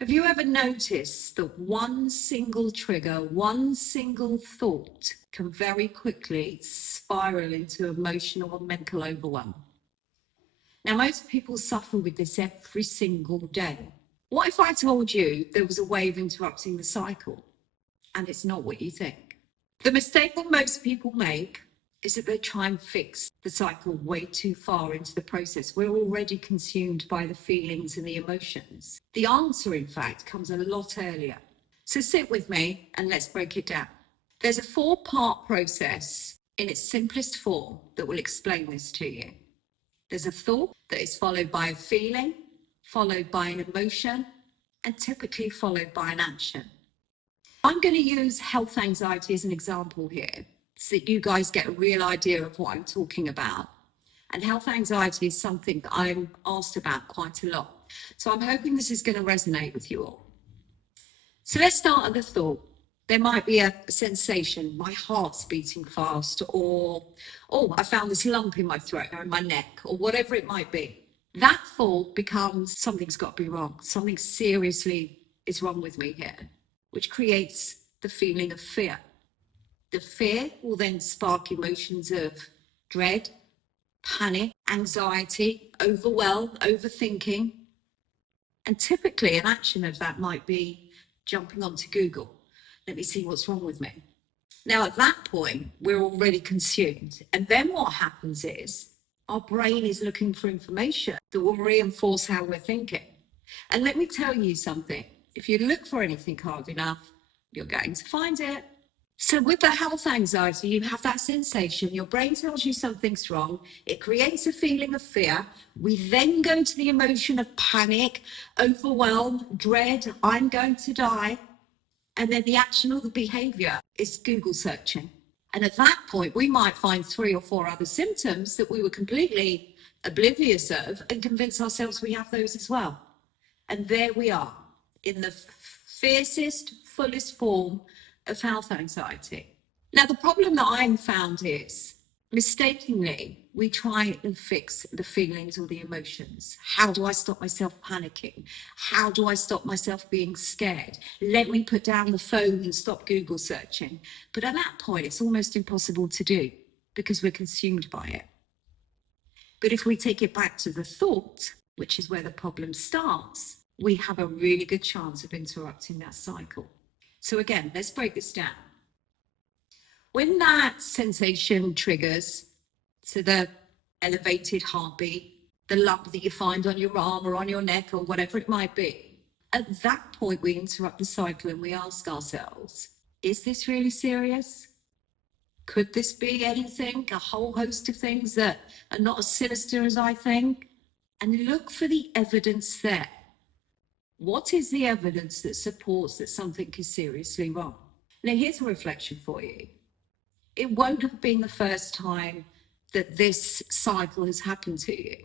Have you ever noticed that one single trigger, one single thought can very quickly spiral into emotional and mental overwhelm? Now, most people suffer with this every single day. What if I told you there was a way of interrupting the cycle and it's not what you think? The mistake that most people make is that they try and fix the cycle way too far into the process. We're already consumed by the feelings and the emotions. The answer, in fact, comes a lot earlier. So sit with me and let's break it down. There's a 4-part process in its simplest form that will explain this to you. There's a thought that is followed by a feeling, followed by an emotion, and typically followed by an action. I'm going to use health anxiety as an example here so that you guys get a real idea of what I'm talking about. And health anxiety is something that I'm asked about quite a lot. So I'm hoping this is going to resonate with you all. So let's start at the thought. There might be a sensation, my heart's beating fast, or, oh, I found this lump in my throat or in my neck, or whatever it might be. That thought becomes something's got to be wrong. Something seriously is wrong with me here, which creates the feeling of fear. The fear will then spark emotions of dread, panic, anxiety, overwhelm, overthinking. And typically an action of that might be jumping onto Google. Let me see what's wrong with me. Now, at that point, we're already consumed. And then what happens is our brain is looking for information that will reinforce how we're thinking. And let me tell you something. If you look for anything hard enough, you're going to find it. So with the health anxiety, you have that sensation, your brain tells you something's wrong, it creates a feeling of fear, we then go to the emotion of panic, overwhelm, dread, I'm going to die, and then the action or the behaviour is Google searching. And at that point, we might find 3 or 4 other symptoms that we were completely oblivious of and convince ourselves we have those as well. And there we are, in the fiercest, fullest form of health anxiety. Now, the problem that I found is, mistakenly, we try and fix the feelings or the emotions. How do I stop myself panicking? How do I stop myself being scared? Let me put down the phone and stop Google searching. But at that point, it's almost impossible to do because we're consumed by it. But if we take it back to the thought, which is where the problem starts, we have a really good chance of interrupting that cycle. So again, let's break this down. When that sensation triggers, so the elevated heartbeat, the lump that you find on your arm or on your neck or whatever it might be, at that point we interrupt the cycle and we ask ourselves, is this really serious? Could this be anything, a whole host of things that are not as sinister as I think? And look for the evidence there. What is the evidence that supports that something is seriously wrong? Now, here's a reflection for you. It won't have been the first time that this cycle has happened to you.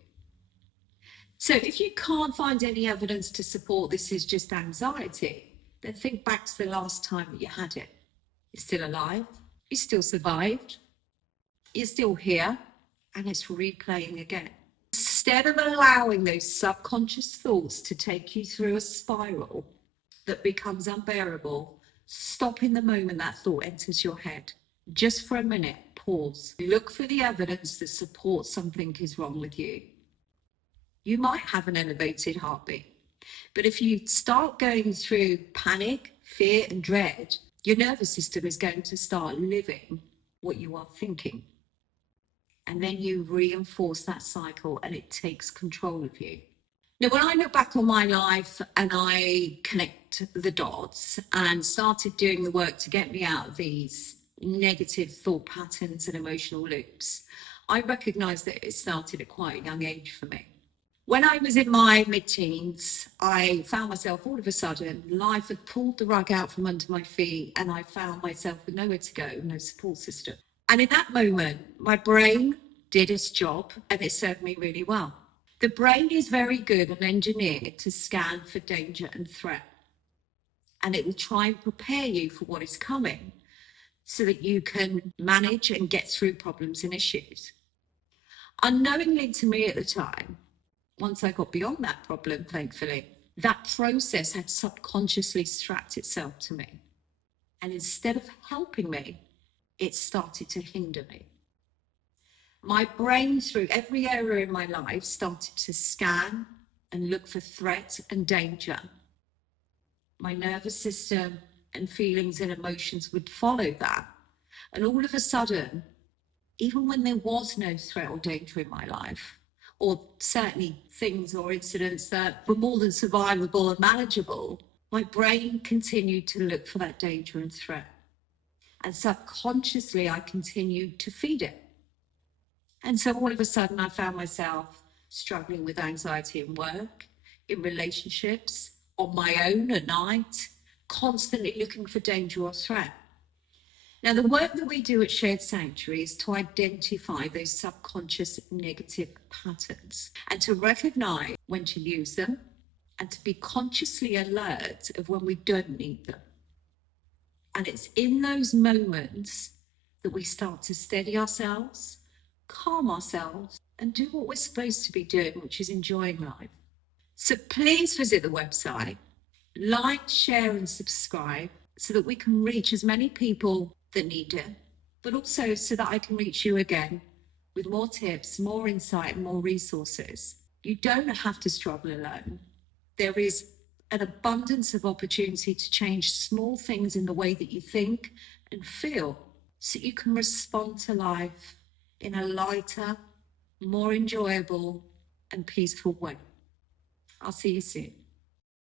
So if you can't find any evidence to support this is just anxiety, then think back to the last time that you had it. You're still alive, you still survived, you're still here, and it's replaying again. Instead of allowing those subconscious thoughts to take you through a spiral that becomes unbearable, stop in the moment that thought enters your head. Just for a minute, pause. Look for the evidence that supports something is wrong with you. You might have an elevated heartbeat, but if you start going through panic, fear, and dread, your nervous system is going to start living what you are thinking. And then you reinforce that cycle and it takes control of you. Now, when I look back on my life and I connect the dots and started doing the work to get me out of these negative thought patterns and emotional loops, I recognized that it started at quite a young age for me. When I was in my mid-teens, I found myself all of a sudden, life had pulled the rug out from under my feet and I found myself with nowhere to go, no support system. And in that moment, my brain did its job and it served me really well. The brain is very good and engineered to scan for danger and threat. And it will try and prepare you for what is coming so that you can manage and get through problems and issues. Unknowingly to me at the time, once I got beyond that problem, thankfully, That process had subconsciously strapped itself to me. And instead of helping me, it started to hinder me. My brain, through every area in my life, started to scan and look for threat and danger. My nervous system and feelings and emotions would follow that. And all of a sudden, even when there was no threat or danger in my life, or certainly things or incidents that were more than survivable and manageable, my brain continued to look for that danger and threat. And subconsciously, I continued to feed it. And so all of a sudden, I found myself struggling with anxiety in work, in relationships, on my own at night, constantly looking for danger or threat. Now, the work that we do at Shared Sanctuary is to identify those subconscious negative patterns and to recognize when to use them and to be consciously alert of when we don't need them. And it's in those moments that we start to steady ourselves, calm ourselves, and do what we're supposed to be doing, which is enjoying life. So please visit the website, like, share, and subscribe so that we can reach as many people that need it, but also so that I can reach you again with more tips, more insight, and more resources. You don't have to struggle alone. There is an abundance of opportunity to change small things in the way that you think and feel so you can respond to life in a lighter, more enjoyable, and peaceful way. I'll see you soon.